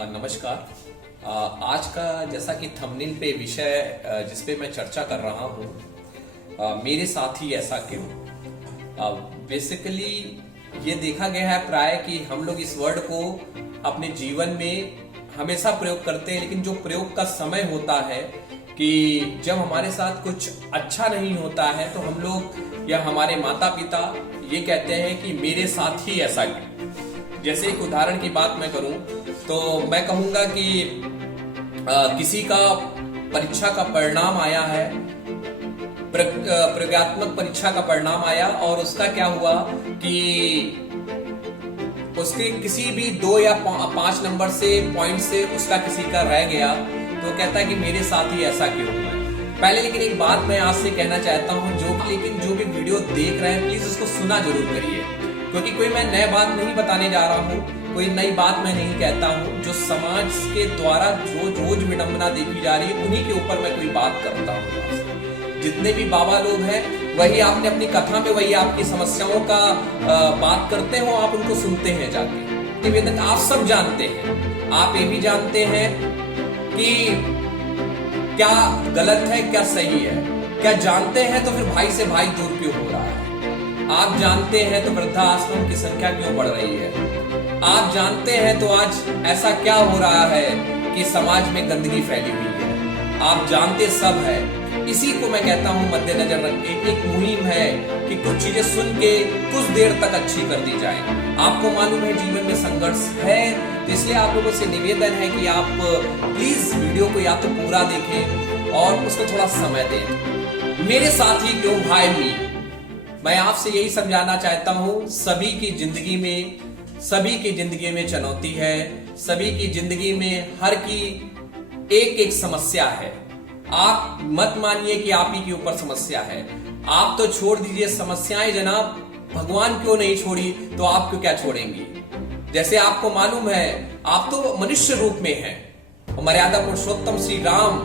नमस्कार। आज का जैसा कि थंबनेल पे विषय जिस पे मैं चर्चा कर रहा हूँ, मेरे साथ ही ऐसा क्यों। बेसिकली ये देखा गया है प्राय कि हम लोग इस वर्ड को अपने जीवन में हमेशा प्रयोग करते हैं, लेकिन जो प्रयोग का समय होता है कि जब हमारे साथ कुछ अच्छा नहीं होता है तो हम लोग या हमारे माता पिता ये कहते हैं कि मेरे साथ ही ऐसा क्यों। जैसे एक उदाहरण की बात मैं करूं तो मैं कहूंगा कि किसी का परीक्षा का परिणाम आया है, प्रयोगात्मक परीक्षा का परिणाम आया और उसका क्या हुआ कि उसके किसी भी 2 या 5 नंबर से पॉइंट से उसका किसी का रह गया तो कहता है कि मेरे साथ ही ऐसा क्यों हुआ। पहले लेकिन एक बात मैं आज से कहना चाहता हूं, जो भी वीडियो देख रहे हैं प्लीज उसको सुना जरूर करिए, क्योंकि कोई मैं नई बात नहीं बताने जा रहा हूँ, कोई नई बात मैं नहीं कहता हूँ। जो समाज के द्वारा जो रोज विडंबना देखी जा रही है उन्हीं के ऊपर मैं कोई बात करता हूँ। जितने भी बाबा लोग हैं वही आपने अपनी कथा में वही आपकी समस्याओं का बात करते हो, आप उनको सुनते हैं जाके। निवेदन आप सब जानते हैं, आप ये भी जानते हैं कि क्या गलत है क्या सही है, क्या जानते हैं तो फिर भाई से भाई दूर क्यों हो रहा है, आप जानते हैं तो वृद्धाश्रम की संख्या क्यों बढ़ रही है, आप जानते हैं तो आज ऐसा क्या हो रहा है कि समाज में गंदगी फैली हुई है, आप जानते सब है। इसी को मैं कहता हूं मद्देनजर रख के एक मुहिम है कि कुछ चीजें सुन के कुछ देर तक अच्छी कर दी जाए। आपको मालूम है जीवन में संघर्ष है, तो इसलिए आप लोगों से निवेदन है कि आप प्लीज वीडियो को या तो पूरा देखें और उसको थोड़ा समय दें। मेरे साथ ही क्यों भाई मी, मैं आपसे यही समझाना चाहता हूं, सभी की जिंदगी में चुनौती है, सभी की जिंदगी में हर की एक समस्या है। आप मत मानिए कि आप ही के ऊपर समस्या है, आप तो छोड़ दीजिए समस्याएं जनाब, भगवान क्यों नहीं छोड़ी तो आप क्यों क्या छोड़ेंगी। जैसे आपको मालूम है आप तो मनुष्य रूप में हैं, मर्यादा पुरुषोत्तम श्री राम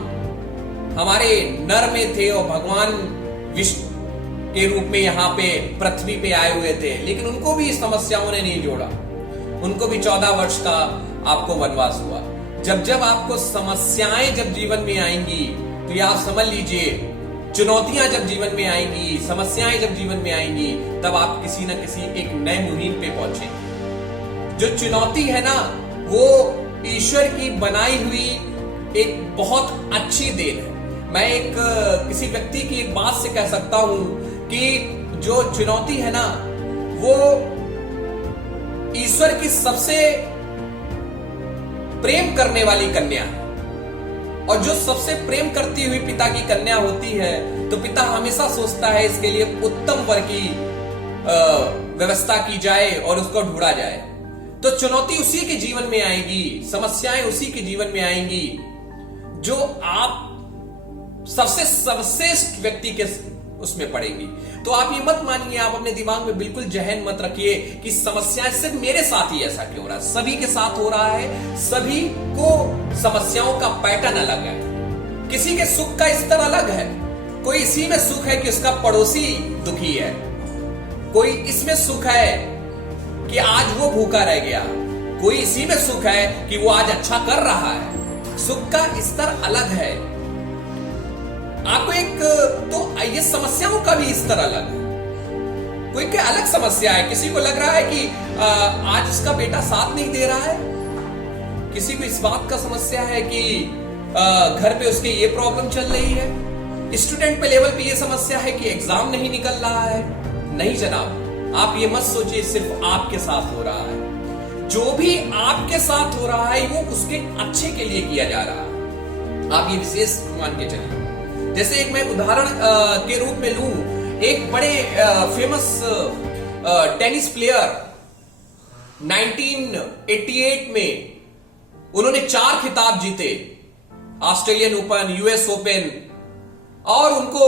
हमारे नर में थे और भगवान विष्णु के रूप में यहाँ पे पृथ्वी पे आए हुए थे, लेकिन उनको भी समस्याओं ने नहीं जोड़ा, उनको भी 14 वर्ष का आपको वनवास हुआ। जब आपको समस्याएं जब जीवन में आएंगी तो ये आप समझ लीजिए, चुनौतियां जब जीवन में आएंगी, समस्याएं जब जीवन में आएंगी, तब आप किसी न किसी एक नए मुहिम पे पहुंचेंगे। जो चुनौती है ना वो ईश्वर की बनाई हुई एक बहुत अच्छी देन है। मैं किसी व्यक्ति की एक बात से कह सकता हूं कि जो चुनौती है ना वो ईश्वर की सबसे प्रेम करने वाली कन्या है, और जो सबसे प्रेम करती हुई पिता की कन्या होती है तो पिता हमेशा सोचता है इसके लिए उत्तम वर की व्यवस्था की जाए और उसको ढूंढा जाए। तो चुनौती उसी के जीवन में आएगी, समस्याएं उसी के जीवन में आएंगी जो आप सबसे सर्वश्रेष्ठ व्यक्ति के उसमें पड़ेगी। तो आप ये मत मानिए, आप अपने दिमाग में बिल्कुल जहन मत रखिए कि समस्याएं सिर्फ मेरे साथ ही ऐसा क्यों हो रहा है, सभी के साथ हो रहा है। सभी को समस्याओं का पैटर्न अलग है, किसी के सुख का स्तर अलग है। कोई इसी में सुख है कि उसका पड़ोसी दुखी है, कोई इसमें सुख है कि आज वो भूखा रह गया, कोई इसी में सुख है कि वो आज अच्छा कर रहा है। सुख का स्तर अलग है। आपको तो ये समस्याओं का भी स्तर अलग है। कोई क्या अलग समस्या है, किसी को लग रहा है कि आज उसका बेटा साथ नहीं दे रहा है, किसी को इस बात का समस्या है कि घर पे उसके ये प्रॉब्लम चल रही है, स्टूडेंट पे लेवल पे ये समस्या है कि एग्जाम नहीं निकल रहा है। नहीं जनाब, आप ये मत सोचिए सिर्फ आपके साथ हो रहा है। जो भी आपके साथ हो रहा है वो उसके अच्छे के लिए किया जा रहा है, आप ये विशेष मान के चलिए। जैसे एक मैं उदाहरण के रूप में लूं, एक बड़े फेमस टेनिस प्लेयर 1988 में उन्होंने 4 खिताब जीते, ऑस्ट्रेलियन ओपन, यूएस ओपन, और उनको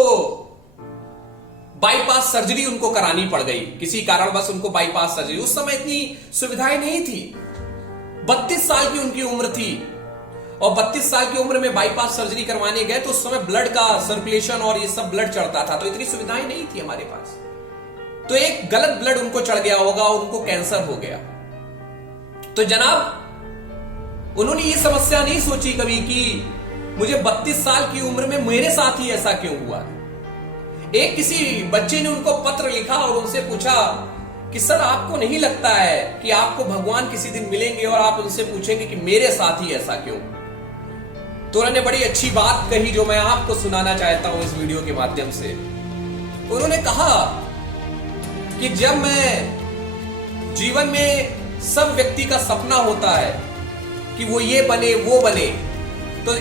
बाईपास सर्जरी उनको करानी पड़ गई, किसी कारणवश उनको बाईपास सर्जरी। उस समय इतनी सुविधाएं नहीं थी, 32 साल की उनकी उम्र थी और 32 साल की उम्र में बाईपास सर्जरी करवाने गए तो उस समय ब्लड का सर्कुलेशन और ये सब ब्लड चढ़ता था, तो इतनी सुविधाएं नहीं थी हमारे पास। तो एक गलत ब्लड उनको चढ़ गया होगा और उनको कैंसर हो गया। तो जनाब उन्होंने ये समस्या नहीं सोची कभी कि मुझे 32 साल की उम्र में मेरे साथ ही ऐसा क्यों हुआ। एक किसी बच्चे ने उनको पत्र लिखा और उनसे पूछा कि सर आपको नहीं लगता है कि आपको भगवान किसी दिन मिलेंगे और आप उनसे पूछेंगे कि मेरे साथ ही ऐसा क्यों। तो उन्होंने बड़ी अच्छी बात कही जो मैं आपको सुनाना चाहता हूं इस वीडियो के माध्यम से। उन्होंने कहा कि जब मैं जीवन में सब व्यक्ति का सपना होता है कि वो ये बने वो बने, तो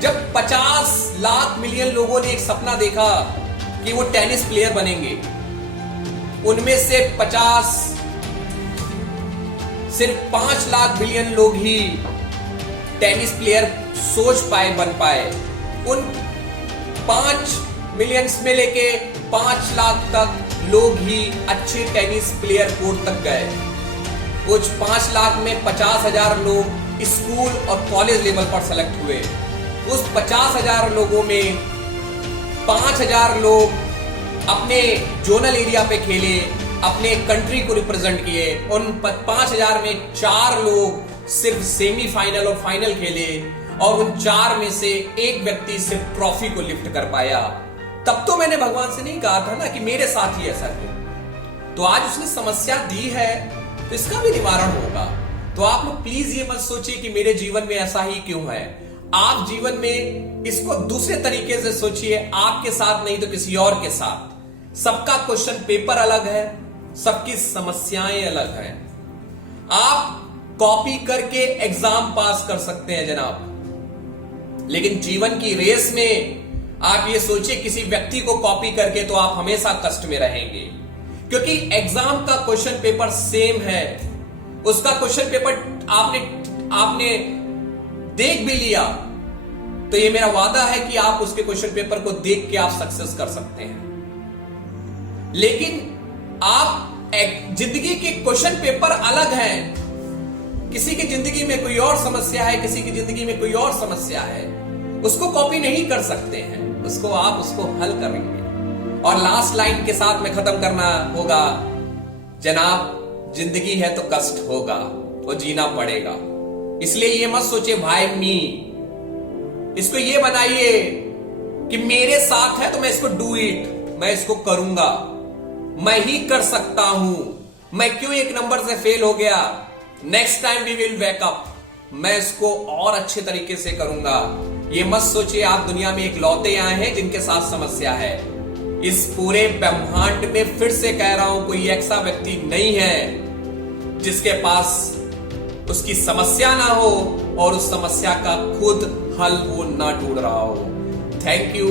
जब 50 लाख मिलियन लोगों ने एक सपना देखा कि वो टेनिस प्लेयर बनेंगे, उनमें से 50 सिर्फ 5 लाख बिलियन लोग ही टेनिस प्लेयर सोच पाए बन पाए। उन 5 मिलियंस में लेके 5 लाख तक लोग ही अच्छे टेनिस प्लेयर कोर्ट तक गए। कुछ 5 लाख में 50,000 लोग स्कूल और कॉलेज लेवल पर सेलेक्ट हुए। उस 50,000 लोगों में 5,000 लोग अपने जोनल एरिया पे खेले, अपने कंट्री को रिप्रेजेंट किए। उन 5,000 में 4 लोग सिर्फ सेमीफाइनल और फाइनल खेले और उन 4 में से एक व्यक्ति सिर्फ ट्रॉफी को लिफ्ट कर पाया। तब तो मैंने भगवान से नहीं कहा था ना कि मेरे साथ ही ऐसा क्यों। तो आज उसने समस्या दी है तो इसका भी निवारण होगा। तो आप लोग प्लीज ये मत सोचिए कि मेरे जीवन में ऐसा ही क्यों है। आप जीवन में इसको दूसरे तरीके से सोचिए, आपके साथ नहीं तो किसी और के साथ। सबका क्वेश्चन पेपर अलग है, सबकी समस्याएं अलग हैं। आप कॉपी करके एग्जाम पास कर सकते हैं जनाब, लेकिन जीवन की रेस में आप ये सोचिए किसी व्यक्ति को कॉपी करके तो आप हमेशा कष्ट में रहेंगे, क्योंकि एग्जाम का क्वेश्चन पेपर सेम है। उसका क्वेश्चन पेपर आपने देख भी लिया तो ये मेरा वादा है कि आप उसके क्वेश्चन पेपर को देख के आप सक्सेस कर सकते हैं। लेकिन आप जिंदगी के क्वेश्चन पेपर अलग हैं। किसी की जिंदगी में कोई और समस्या है, किसी की जिंदगी में कोई और समस्या है, उसको कॉपी नहीं कर सकते हैं, उसको हल करेंगे। और लास्ट लाइन के साथ में खत्म करना होगा, जनाब जिंदगी है तो कष्ट होगा, वो जीना पड़ेगा। इसलिए ये मत सोचिए भाई इसको ये बनाइए कि मेरे साथ है तो मैं इसको डू इट, मैं इसको करूंगा, मैं ही कर सकता हूं, मैं क्यों एक नंबर से फेल हो गया, next time we will wake up, मैं इसको और अच्छे तरीके से करूंगा। ये मत सोचिए आप दुनिया में इकलौते आए हैं जिनके साथ समस्या है। इस पूरे ब्रह्मांड में फिर से कह रहा हूं कोई ऐसा व्यक्ति नहीं है जिसके पास उसकी समस्या ना हो और उस समस्या का खुद हल वो ना ढूंढ रहा हो। Thank you.